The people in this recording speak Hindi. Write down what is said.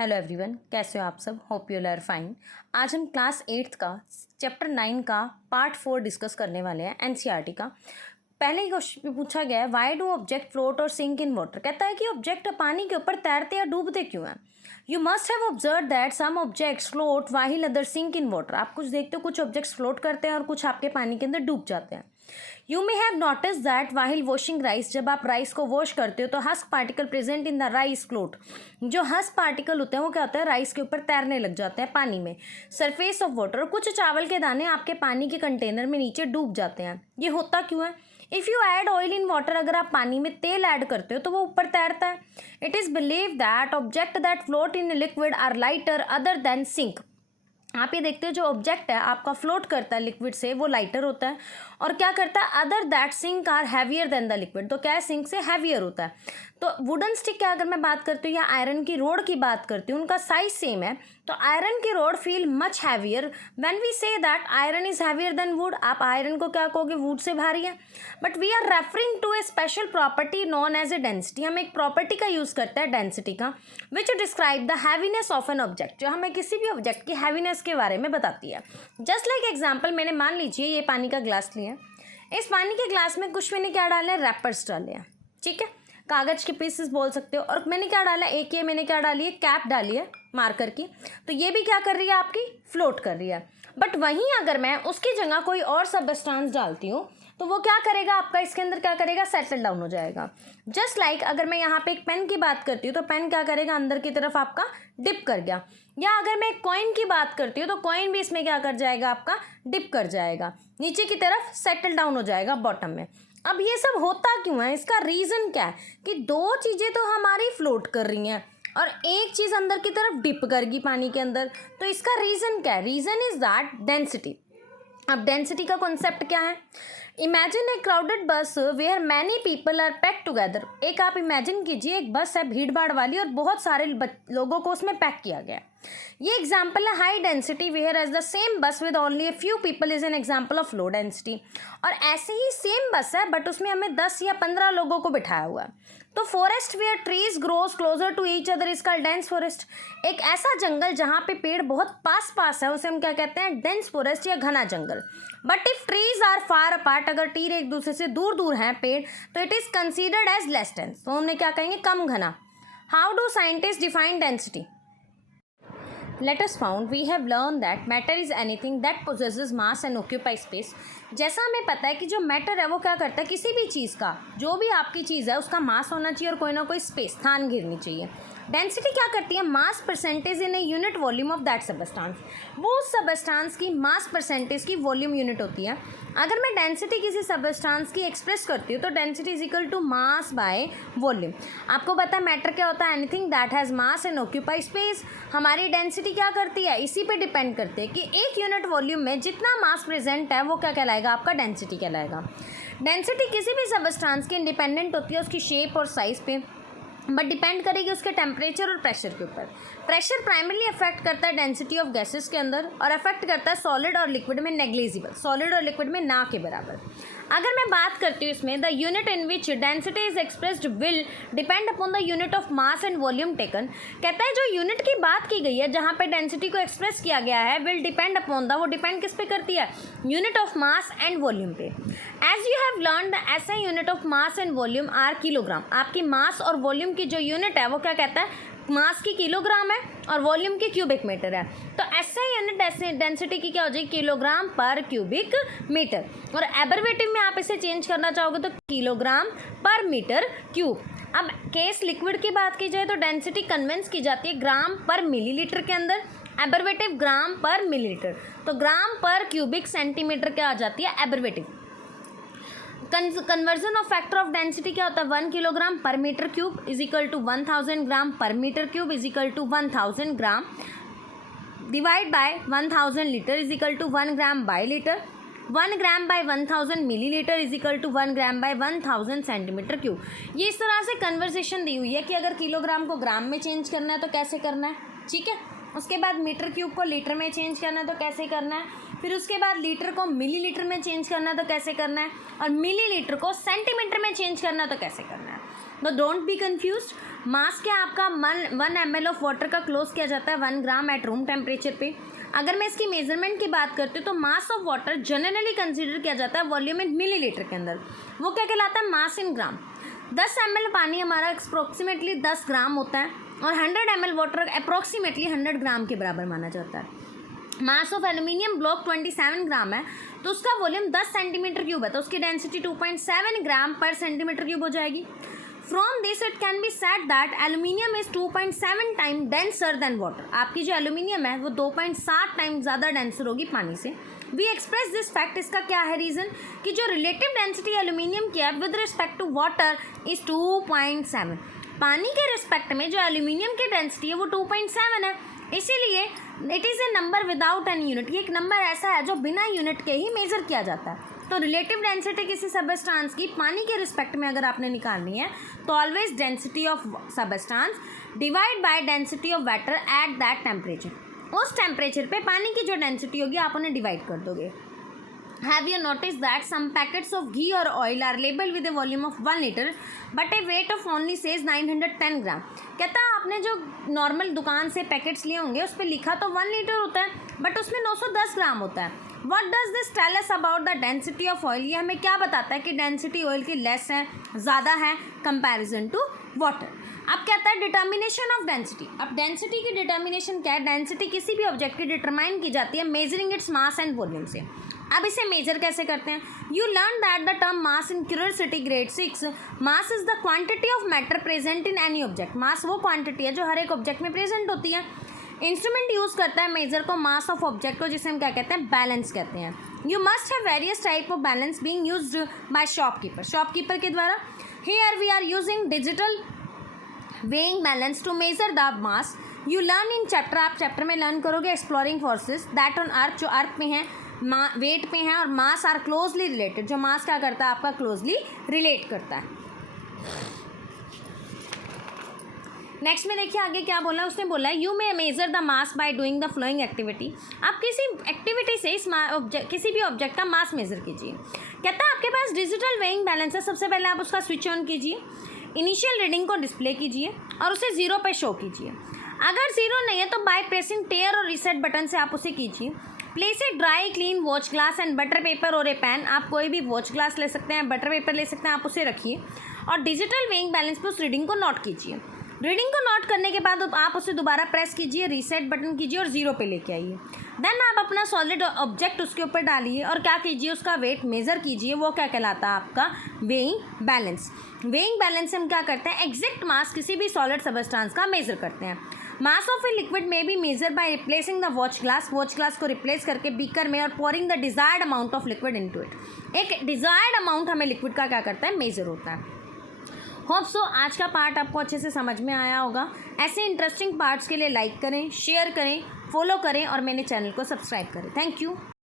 हेलो एवरीवन, कैसे हो आप सब। Hope you are fine. आज हम क्लास 8th का चैप्टर 9 का पार्ट 4 डिस्कस करने वाले हैं एनसीईआरटी का। पहले ही क्वेश्चन पूछा गया है, व्हाई डू ऑब्जेक्ट फ्लोट और सिंक इन वाटर। कहता है कि ऑब्जेक्ट पानी के ऊपर तैरते या डूबते क्यों हैं। You must have observe that some objects float while other sink in water. आप कुछ देखते हो, कुछ ऑब्जेक्ट्स फ्लोट करते हैं और कुछ आपके पानी के अंदर डूब जाते हैं। You may have notice that while washing rice, जब आप राइस को वॉश करते हो तो husk particle present in the rice float. जो हस्क पार्टिकल होते हैं वो क्या होता है, राइस के ऊपर तैरने लग जाते हैं पानी में, सरफेस ऑफ वाटर। कुछ चावल के दाने आपके पानी के कंटेनर में नीचे डूब जाते हैं। ये होता क्यों है। If you add oil in water, अगर आप पानी में तेल ऐड करते हो तो वो ऊपर तैरता है। It is believe that object that float in liquid are lighter other than sink. आप ये देखते हो, जो ऑब्जेक्ट है आपका फ्लोट करता है लिक्विड से, वो लाइटर होता है। और क्या करता है, other that sink are heavier than the liquid. तो क्या है, सिंक से हैवियर होता है। तो वुडन स्टिक की अगर मैं बात करती हूँ या आयरन की रोड की बात करती हूँ, उनका साइज सेम है। तो आयरन की rod feel much heavier when we say that iron is heavier than wood. आप आयरन को क्या कहोगे, वुड से भारी है। But we are referring to a special property known as a density. हम एक प्रॉपर्टी का यूज़ करते हैं डेंसिटी का, which describe the heaviness of an object, जो हमें किसी भी ऑब्जेक्ट की हैवीनेस के बारे में बताती है। जस्ट लाइक एग्जाम्पल, मैंने मान लीजिए ये पानी का ग्लास लिया। इस पानी के ग्लास में कुछ मैंने क्या डाले हैं, रैपर्स डाले हैं, ठीक है, कागज़ के पीसेस बोल सकते हो। और मैंने क्या डाला है, एक ये मैंने क्या डाली है, कैप डाली है मार्कर की। तो ये भी क्या कर रही है, आपकी फ्लोट कर रही है। बट वहीं अगर मैं उसकी जगह कोई और सब्सटेंस डालती हूँ तो वो क्या करेगा, आपका इसके अंदर क्या करेगा, सेटल डाउन हो जाएगा। जस्ट लाइक अगर मैं यहाँ पे एक पेन की बात करती हूँ तो पेन क्या करेगा, अंदर की तरफ आपका डिप कर गया। या अगर मैं एक कॉइन की बात करती हूँ तो कॉइन भी इसमें क्या कर जाएगा, आपका डिप कर जाएगा, नीचे की तरफ सेटल डाउन हो जाएगा बॉटम में। अब ये सब होता क्यों है, इसका रीज़न क्या है कि दो चीज़ें तो हमारी फ्लोट कर रही हैं और एक चीज़ अंदर की तरफ डिप करगी पानी के अंदर। तो इसका रीज़न क्या है, रीज़न इज़ दैट डेंसिटी। अब डेंसिटी का कॉन्सेप्ट क्या है, imagine a crowded bus where many people are packed together. एक आप इमेजिन कीजिए, एक बस है भीड़ भाड़ वाली और बहुत सारे लोगों को उसमें पैक किया गया। ये एग्जाम्पल है high density, whereas the same bus with only a few people is an example of low density. और ऐसे ही सेम बस है बट उसमें हमें 10 या 15 लोगों को बिठाया हुआ है। तो forest where trees grows closer to each other is called dense forest. एक ऐसा जंगल जहाँ पे पेड़ बहुत पास पास है उसे हम क्या कहते हैं, डेंस फॉरेस्ट या घना जंगल। But if trees are far apart, अगर टीर एक दूसरे से दूर दूर हैं पेड़, तो it is considered as less dense. तो हमने क्या कहेंगे, कम घना। How do scientist define density. Let us found we have learned that matter is anything that possesses mass and occupy space। जैसा हमें पता है कि जो मैटर है वो क्या करता है, किसी भी चीज़ का, जो भी आपकी चीज़ है उसका मास होना चाहिए और कोई ना कोई स्पेस, स्थान घिरनी चाहिए। डेंसिटी क्या करती है, mass percentage in a unit volume of that substance. वो उस सबस्टांस की मास परसेंटेज की वॉल्यूम यूनिट होती है। अगर मैं डेंसिटी किसी सबस्टांस की एक्सप्रेस करती हूँ तो density is equal to mass by volume. आपको पता है मैटर क्या होता है, anything that has mass and occupy space. हमारी डेंसिटी क्या करती है, इसी पे डिपेंड करती है कि एक यूनिट वॉल्यूम में जितना मास प्रेजेंट है वो क्या कहलाएगा, आपका डेंसिटी कहलाएगा। डेंसिटी किसी भी सबस्टांस की इंडिपेंडेंट होती है उसकी शेप और साइज पे, बट डिपेंड करेगी उसके टेम्परेचर और प्रेशर के ऊपर। प्रेशर प्राइमरली अफेक्ट करता है डेंसिटी ऑफ गैसेस के अंदर और अफेक्ट करता है सॉलिड और लिक्विड में नेग्लिजिबल, सॉलिड और लिक्विड में ना के बराबर। अगर मैं बात करती हूँ इसमें, the unit in which density is expressed will depend upon the unit of mass and volume taken. कहता है जो यूनिट की बात की गई है जहाँ पे डेंसिटी को एक्सप्रेस किया गया है, विल डिपेंड अपॉन द, वो डिपेंड किस पे करती है, unit of mass and volume पे। As you have learn the ऐसा unit of mass and volume are kilogram. आपकी मास और वॉल्यूम की जो यूनिट है वो क्या कहता है, मास की किलोग्राम है और वॉल्यूम की क्यूबिक मीटर है। तो ऐसा यूनिट ऐसे डेंसिटी की क्या हो जाएगी, किलोग्राम पर क्यूबिक मीटर। और एब्रिवेटिव में आप इसे चेंज करना चाहोगे तो किलोग्राम पर मीटर क्यूब। अब केस लिक्विड की बात की जाए तो डेंसिटी कन्वेंस की जाती है ग्राम पर मिलीलीटर के अंदर, एब्रिवेटिव ग्राम पर मिलीलीटर। तो ग्राम पर क्यूबिक सेंटीमीटर क्या आ जाती है, abbreviative. Conversion of factor of density क्या होता है, 1 kilogram per metre cube is equal to 1000 gram per metre cube is equal to 1000 gram divide by 1000 litre is equal to 1 gram by litre. 1 gram by 1000 millilitre is equal to 1 gram by 1000 centimetre cube. ये इस तरह से कन्वर्सेशन दी हुई है कि अगर किलोग्राम को ग्राम में चेंज करना है तो कैसे करना है, ठीक है। उसके बाद मीटर क्यूब को लीटर में चेंज करना है तो कैसे करना है, फिर उसके बाद लीटर को मिलीलीटर में चेंज करना है तो कैसे करना है, और मिलीलीटर को सेंटीमीटर में चेंज करना है तो कैसे करना है। तो डोंट बी कन्फ्यूज्ड। मास क्या आपका 1 ml ऑफ वाटर का क्लोज किया जाता है 1 ग्राम एट रूम टेम्परेचर पे। अगर मैं इसकी मेजरमेंट की बात करती हूँ तो mass of water generally consider किया जाता है वॉल्यूम इन मिलीलीटर के अंदर, वो क्या कहलाता है मास इन ग्राम। 10 ml पानी हमारा अप्रोक्सीमेटली 10 ग्राम होता है और 100 ml वाटर अप्रोक्सीमेटली 100 ग्राम के बराबर माना जाता है। मास ऑफ एल्यूमिनियम ब्लॉक 27 ग्राम है तो उसका वॉल्यूम 10 सेंटीमीटर क्यूब है तो उसकी डेंसिटी 2.7 ग्राम पर सेंटीमीटर क्यूब हो जाएगी। From this it can be said that aluminium is 2.7 time denser then water. आपकी जो एल्यूमिनियम है वो 2.7 टाइम ज़्यादा डेंसर होगी पानी से। वी एक्सप्रेस दिस फैक्ट, इसका क्या है रीज़न कि जो रिलेटिव डेंसिटी एल्यूमिनियम की है with respect to water is 2.7। पानी के रिस्पेक्ट में जो एल्यूमिनियम की डेंसिटी है वो 2.7 है, इसीलिए it is a number without an unit. ये एक नंबर ऐसा है जो बिना यूनिट के ही मेज़र किया जाता है। तो रिलेटिव डेंसिटी किसी सबस्टांस की पानी के रिस्पेक्ट में अगर आपने निकालनी है तो always density of substance divide by density of water at that temperature. उस टेम्परेचर पे पानी की जो डेंसिटी होगी आप उन्हें डिवाइड कर दोगे। Have you noticed that some packets of ghee or oil are labeled with a volume of 1 liter but a weight of only says 910 ग्राम। कहता है आपने जो नॉर्मल दुकान से पैकेट्स लिए होंगे उस पर लिखा तो 1 लीटर होता है बट उसमें 910 ग्राम होता है। What does this tell us about the density of oil? ये हमें क्या बताता है कि डेंसिटी ऑयल की लेस है, ज़्यादा है कंपैरिजन टू वाटर। अब कहता है डिटर्मिनेशन ऑफ डेंसिटी। अब डेंसिटी की डिटर्मिनेशन क्या है? डेंसिटी किसी भी ऑब्जेक्ट की डिटरमाइन की जाती है measuring its mass and volume से। अब इसे मेजर कैसे करते हैं? You learn that the term mass in curiosity grade 6। Mass is the quantity of matter present in any object. Mass वो क्वांटिटी है जो हर एक ऑब्जेक्ट में प्रेजेंट होती है। इंस्ट्रूमेंट यूज़ करता है मेजर को मास ऑफ ऑब्जेक्ट को, जिसे हम क्या कहते हैं? बैलेंस कहते हैं। You must have various type of balance being used by shopkeeper. Shopkeeper के द्वारा here we are using digital weighing balance to measure the mass. You learn in chapter, आप चैप्टर में लर्न करोगे exploring forces that on earth, जो अर्थ में है, वेट पे हैं, और मास आर क्लोजली रिलेटेड, जो मास क्या करता है आपका क्लोजली रिलेट करता है। नेक्स्ट में देखिए आगे क्या बोला, उसने बोला you may major the mass by doing the flowing activity. आप किसी एक्टिविटी से इस किसी भी ऑब्जेक्ट का मास मेजर कीजिए। कहता है आपके पास डिजिटल वेइंग बैलेंस है, सबसे पहले आप उसका स्विच ऑन कीजिए, इनिशियल रीडिंग को डिस्प्ले कीजिए और उसे 0 पे शो कीजिए। अगर 0 नहीं है तो बाय प्रेसिंग टेयर और रीसेट बटन से आप उसे कीजिए। Place a dry clean watch glass and butter paper और ए पेन। आप कोई भी वॉच ग्लास ले सकते हैं, बटर पेपर ले सकते हैं, आप उसे रखिए और डिजिटल वेइंग बैलेंस पे उस रीडिंग को नोट कीजिए। रीडिंग को नोट करने के बाद आप उसे दोबारा प्रेस कीजिए, रीसेट बटन कीजिए और 0 पे लेके आइए। देन आप अपना सॉलिड ऑब्जेक्ट उसके ऊपर डालिए और क्या कीजिए, उसका वेट मेज़र कीजिए। वो क्या कहलाता है आपका वेइंग बैलेंस। वेइंग बैलेंस से हम क्या करते हैं? एग्जैक्ट मास किसी भी सॉलिड सबस्टांस का मेजर करते हैं। मास ऑफ ए लिक्विड में be measure by replacing the watch glass को रिप्लेस करके बीकर में और pouring the desired amount of liquid into it. एक डिजायर्ड अमाउंट हमें लिक्विड का क्या करता है? मेजर होता है। होप सो आज का पार्ट आपको अच्छे से समझ में आया होगा। ऐसे इंटरेस्टिंग पार्ट्स के लिए लाइक करें, शेयर करें, फॉलो करें और मेरे चैनल को सब्सक्राइब करें। Thank you.